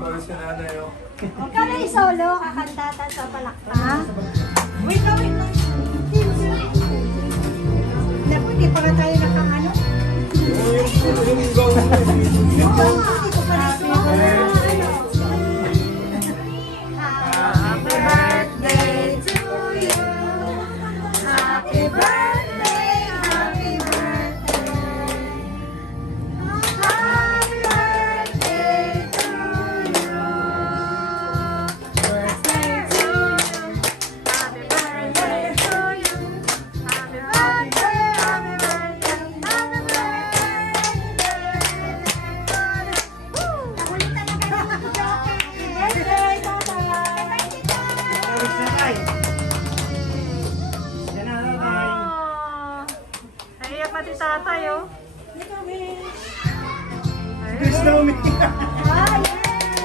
Bawal si nanay, oh. Huwag ka na isolo, kakantata sa palakpak. Wait lang, wait lang. Naku, di pa ka tayo nakangano. Yung gawin mo. Hindi ko pa nasuha. Happy birthday to you. Happy birthday, happy birthday. Happy birthday to you. Birthday to you. Happy birthday to you. Happy birthday, happy birthday, happy birthday. Woo! Nakulitan na kayo. Happy birthday, tatay. Naiyak na si tatay, oh. Chris na umiyak. Ay,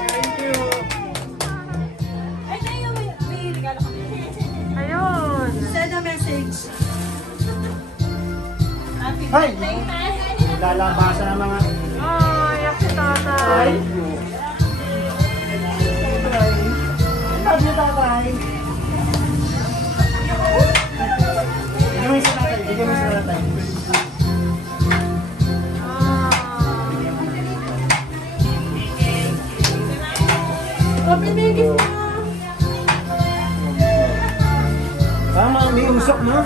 Thank you. Ay, tayo, may regalo kami. Ayun. Send a message. Happy Hi! birthday, Tay. Lalabasan ng mga... Oh, iyak si tatay. Love you, tatay! Bigyan mo yung sa tatay. Bigyan mo yung sa tatay. Open mo yung gift mo. Tama, may usok, no?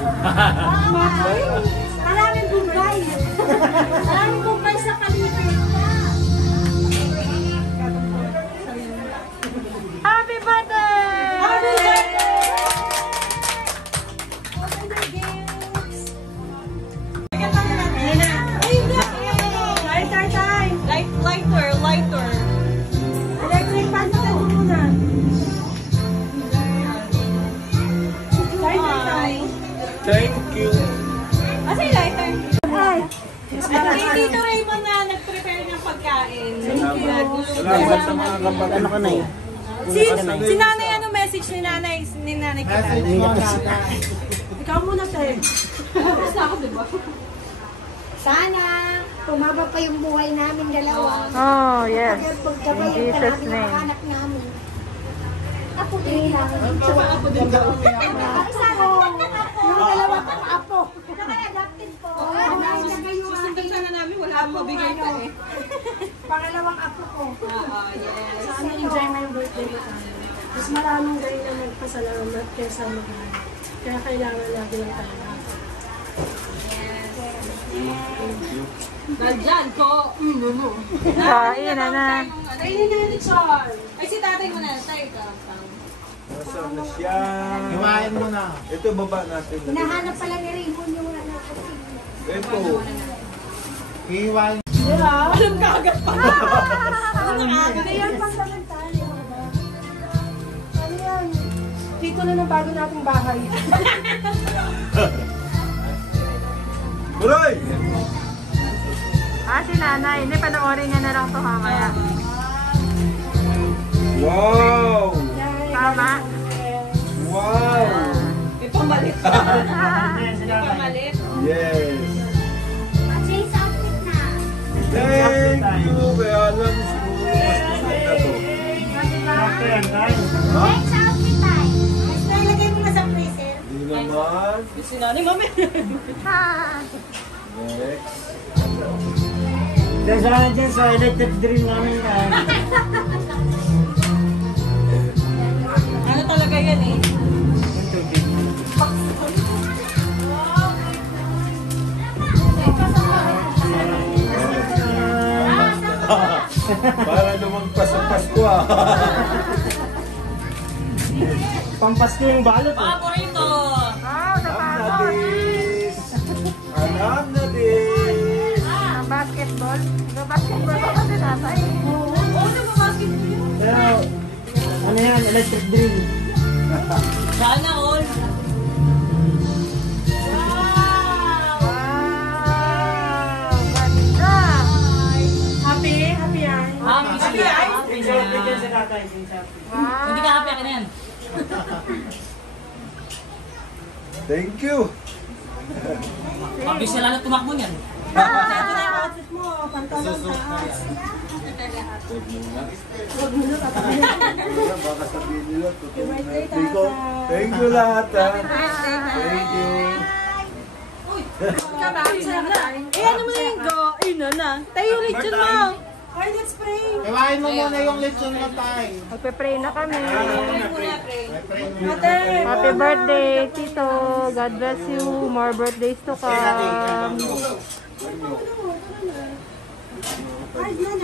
maraming bugay. Maraming bugay sa paligid. Happy birthday! Happy birthday! Open the gifts. Ay, hindi. Lighter time. Lighter. Electric fan to. Lighter time. Thank you. Asa yung lighter? Ay, At Tito Raymond na nag-prepare ng pagkain. Salamat sa mga kapatid Ano ka na eh? Si nanay, ano message ni nanay kita? Ikaw muna, tayo. Tapos na ako, diba? sana pumaba pa yung buhay namin dalawa. Oh, yes. Pagkabayan In pa Jesus' namin name. ang anak namin. Apo din lang. Ako din daw. Isa ko. Yung dalawa kong apo. Naka-adapted po. Susundan sana namin, wala akong mabigay pa eh. Pangalawang apo ko. Yes. Sana enjoy mo yung birthday ko. Mas maraming gayon na magpasalamat kaysa mag-iwan. Kaya kailangan lagi lang tayo. Nandyan ko. Kain na na. Kainin na ni Char. Ay, si tatay mo na. Tayo ka. Nasaan na siya? Hiwain mo na. Ito, baba natin. Hinahanap pala ni Raymond yung anak ko. Ito. Hiwain. Alam ka agad pa. Ngayon pang samantali. Ano yan? Dito na ng bago nating bahay. Tuloy! Si nanay. Hindi, panoorin niya na lang ito mamaya. Wow! Tama. Wow! May pamalit. Ayan, si tatay. Pamalit. Yes! Change outfit na. Thank you! Kaya alam siguro mas maganda to. Sakto yan, tay. Ha? Change outfit tayo. Mas nalagay mo na sa freezer. Hindi naman. Si nanay, mami. Next. Kaya sana dyan sa electric dream namin ka. Ano talaga yan eh? Para lumagpas ang Pasko ah. Pampasko yung balot eh. Paborito. Alam na this. Alam na this. Basketball. Basketball pa kasi tatay. Oo, nababasket mo yun. Pero, ano yan, electric dream. Sana all. Wow! Ganda! Happy yan. Happy yan. Selfie dyan sa tatay. Selfie. Wow! Hindi ka happy ka na yan. Thank you. Mabilis na lang na tumakbo niyan. Ito na yung outfit mo. Pantalon taas. Huwag mo na tatapin. Baka sabihin nila, totoo na. Birthday, Thank you. Tata. Thank you lahat, ha. Thank you. Eh, ano mo na yung go? Ina na. Tayo ulit yun mo. Ay, let's pray. Iwain mo muna yung lechon na tayo. Magpe-pray na kami. Ate. Happy birthday, Tito. God bless you. More birthdays to come. Ay, yan,